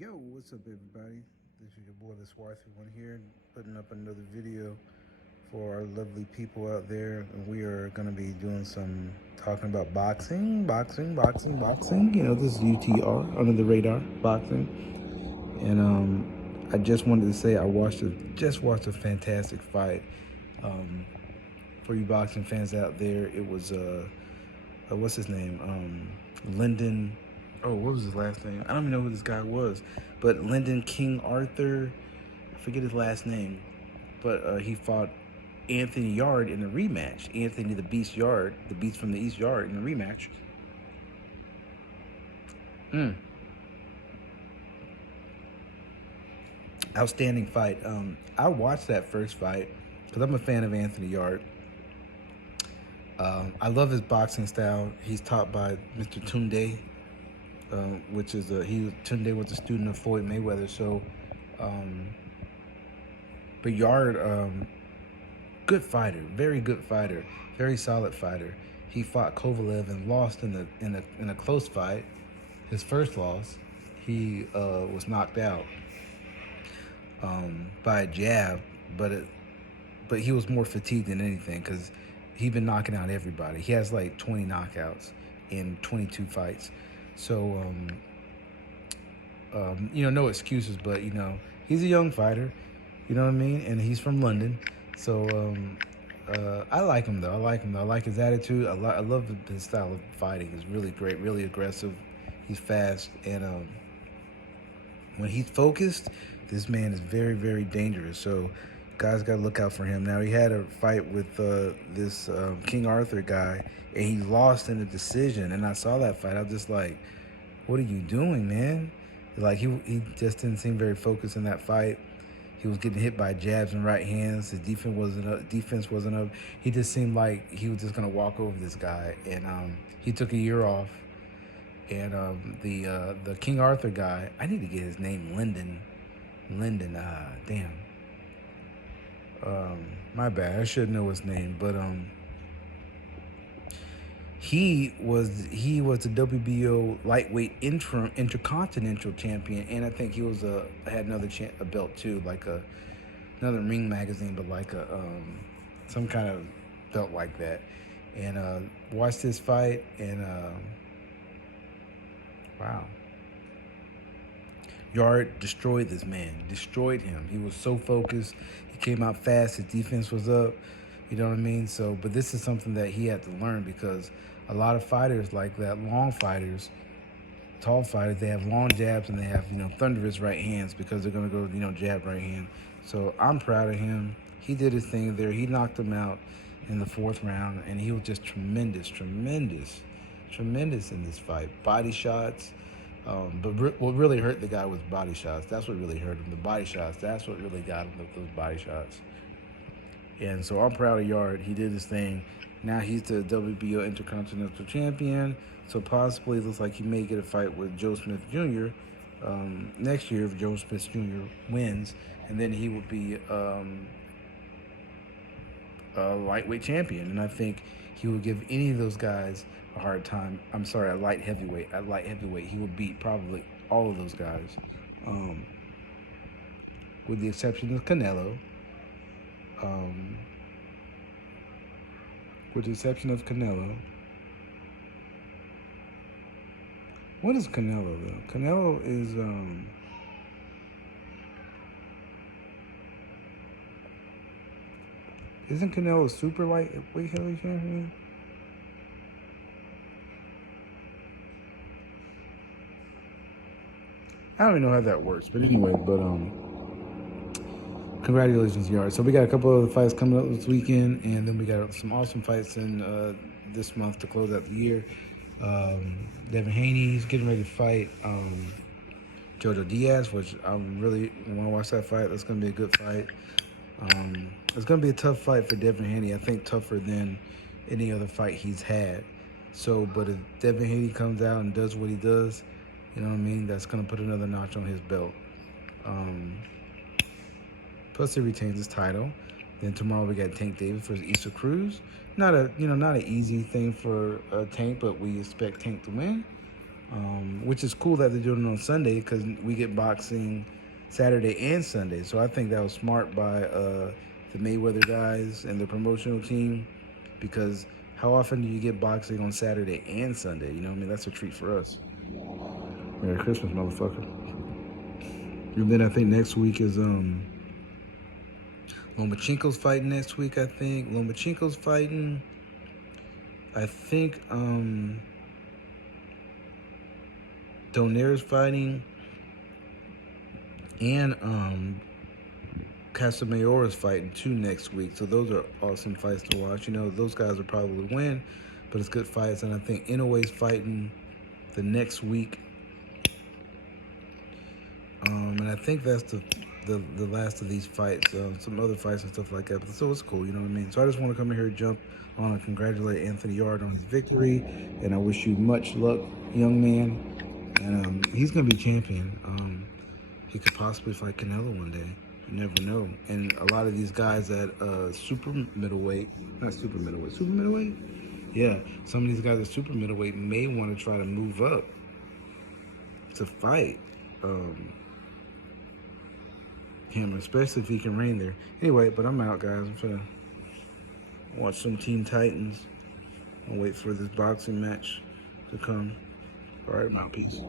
Yo, what's up, everybody? This is your boy, the Swarthy one here, putting up another video for our lovely people out there. And we are going to be doing some talking about boxing. You know, this is UTR, under the radar boxing. And I just wanted to say I just watched a fantastic fight. For you boxing fans out there, it was what's his name? Lyndon. Oh, what was his last name? I don't even know who this guy was, but Lyndon King Arthur. I forget his last name, but he fought Anthony Yarde in the rematch. Anthony the Beast Yarde, the Beast from the East Yard, in the rematch. Mm. Outstanding fight. I watched that first fight because I'm a fan of Anthony Yarde. I love his boxing style. He's taught by Mr. Tunde, which is Tunde was a student of Floyd Mayweather. So, but Yard, good fighter, very good fighter, very solid fighter. He fought Kovalev and lost in a close fight. His first loss, he was knocked out by a jab, but he was more fatigued than anything because he'd been knocking out everybody. He has like 20 knockouts in 22 fights. So, no excuses, but, he's a young fighter, you know what I mean? And he's from London. So, I like him, though. I like his attitude. I love his style of fighting. It's really great, really aggressive. He's fast. And when he's focused, this man is very, very dangerous. So, guys got to look out for him. Now, he had a fight with this King Arthur guy, and he lost in a decision. And I saw that fight. I was just like, what are you doing, man? Like, he just didn't seem very focused in that fight. He was getting hit by jabs and right hands. His defense wasn't up. He just seemed like he was just gonna walk over this guy. And he took a year off. And the King Arthur guy, I need to get his name, Lyndon. Damn. My bad. I should know his name, but he was the WBO lightweight intercontinental champion, and I think he was had another a belt too, like another Ring magazine, but like some kind of belt like that. And watched this fight, and wow, Yard destroyed this man, destroyed him. He was so focused. He came out fast. His defense was up. You know what I mean? So, but this is something that he had to learn because a lot of fighters like that, long fighters, tall fighters, they have long jabs and they have, thunderous right hands because they're going to go, jab, right hand. So I'm proud of him. He did his thing there. He knocked him out in the fourth round, and he was just tremendous in this fight. Body shots. But what really hurt the guy was body shots. That's what really hurt him. The body shots. That's what really got him, those body shots. And so I'm proud of Yard. He did his thing. Now he's the WBO Intercontinental Champion. So possibly it looks like he may get a fight with Joe Smith Jr. Next year if Joe Smith Jr. wins. And then he will be a lightweight champion. And I think he will give any of those guys a hard time. I'm sorry, a light heavyweight. He will beat probably all of those guys. With the exception of Canelo. With the exception of Canelo. What is Canelo, though? Canelo is, isn't Canelo a super lightweight heavyweight champion? I don't even know how that works, but anyway, congratulations, Yard. So we got a couple of fights coming up this weekend, and then we got some awesome fights in this month to close out the year. Devin Haney's getting ready to fight Jojo Diaz, which I really want to watch that fight. That's going to be a good fight. It's going to be a tough fight for Devin Haney. I think tougher than any other fight he's had. So, but if Devin Haney comes out and does what he does, you know what I mean, that's going to put another notch on his belt. Plus, he retains his title. Then tomorrow we got Tank Davis versus Issa Cruz. Not an easy thing for Tank, but we expect Tank to win. which is cool that they're doing it on Sunday because we get boxing Saturday and Sunday. So I think that was smart by the Mayweather guys and the promotional team, because how often do you get boxing on Saturday and Sunday? You know what I mean? That's a treat for us. Merry Christmas, motherfucker. And then I think next week is Lomachenko's fighting next week. I think Lomachenko's fighting. I think Donaire's fighting, and Casamayor is fighting too next week. So those are awesome fights to watch. You know, those guys will probably win, but it's good fights. And I think Inoue's fighting the next week. And I think that's the last of these fights. Some other fights and stuff like that. But so it's cool, you know what I mean? So I just want to come in here and jump on and congratulate Anthony Yarde on his victory. And I wish you much luck, young man. And he's going to be champion. He could possibly fight Canelo one day. You never know. And a lot of these guys at super middleweight, not super middleweight, super middleweight? Yeah, some of these guys at super middleweight may want to try to move up to fight him, especially if he can reign there. Anyway, but I'm out, guys. I'm gonna watch some Teen Titans and wait for this boxing match to come. All right, I'm out. Peace.